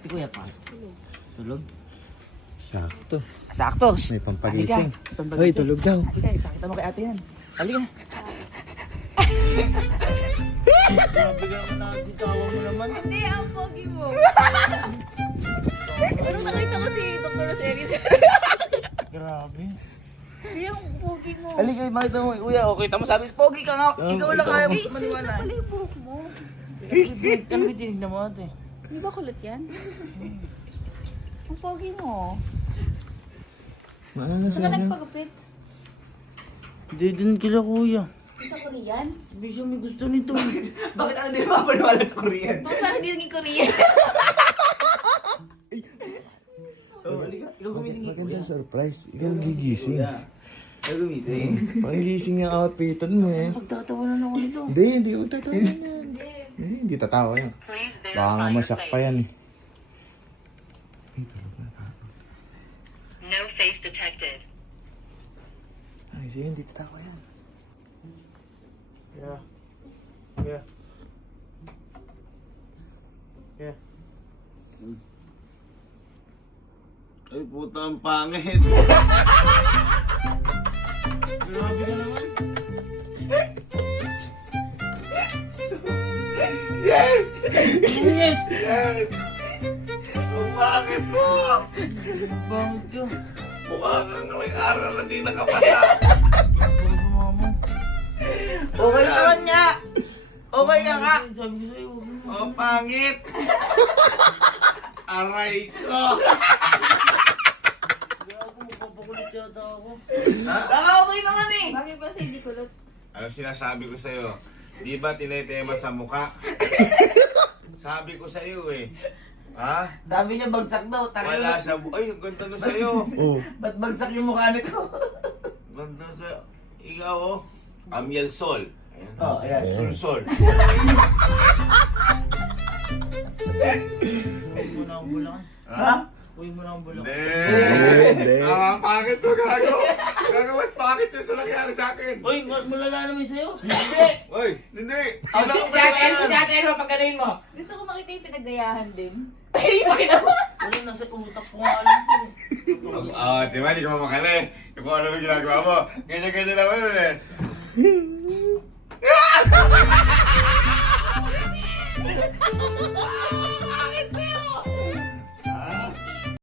Si Kuya pa. Tulog? Sakto. Sakto. May pampagising. Halika. Hoy, tulog daw. Halika, ipakita mo kay ate yan. Halika. Grabe ka naman natin, tawa mo naman. Hindi, ang pogi mo. Pero nakita ko si Dr. Roseris. Grabe. Hindi, ang pogi mo. Halika, makita mo. Kuya, okay. Tama sabi, pogi ka nga. Ikaw lang kaya mo Eh, straight maniwala. na pala yung buhok mo. Ano ba tinignan mo ate? Di ba kulit yan? Ang pogi mo. Maano Saan ka sana? nagpagupit? Hindi din kila kuya. Sa Korean? Sabi siya may gusto nito. Bakit ano di ba paniwala sa Korean? Bakit parang hindi naging Korean? Oh, halika. Ikaw gumising. Magandang surprise. Ikaw gigising. Ikaw gumising. Pagigising yung outfitan mo eh. Pagtatawanan ako nito. Hindi ko tatawa yan. Hindi tatawa yan. Baka nga masyak pa yan eh. No face detected. Ay, sige, hindi tatawa yan. Yeah. Yeah. Yeah. Ay, puta, ang pangit. Grabe ka naman. Yes! Yes! Yes! Ang pangit mo! Bakit ka? Mukha kang nag-aral na di nakapasa. Bakit sa mama? Okay naman niya! Okay ka nga! Sabi ko sa'yo, huwag mo. Oh, pangit! Aray ko! Gago, magpapakulit yata ako. Nakauwi naman eh! Bakit ba sa hindi kulot? Ano sinasabi ko sa'yo? Di ba tinetema sa muka? Sabi ko sa'yo eh. Ha? Sabi niya bagsak daw. Wala sa ay, ang ganda na sa'yo. Oh. Ba't bagsak yung mukha nito? Ganda sa'yo. Ikaw oh. Amiel Sol. Ayan. Oh, ayan. Sulsol. Huwag mo na akong bulakan. Ha? Huwag mo na akong bulakan. Hindi. Pangit mo, gago. Gago, mas pangit yung sa nangyari sa akin. Uy, malala naman sa'yo. Oy, hindi. Oh, si ate Elma, pagkanayin mo. Gusto ko makita yung pinagayahan din. Ay, pakita mo. Wala, nasa utak ko nga alam ko. Oh, di ba? Di ka mamakali. Kung ano yung ginagawa mo. Ganyan-ganyan naman yun eh.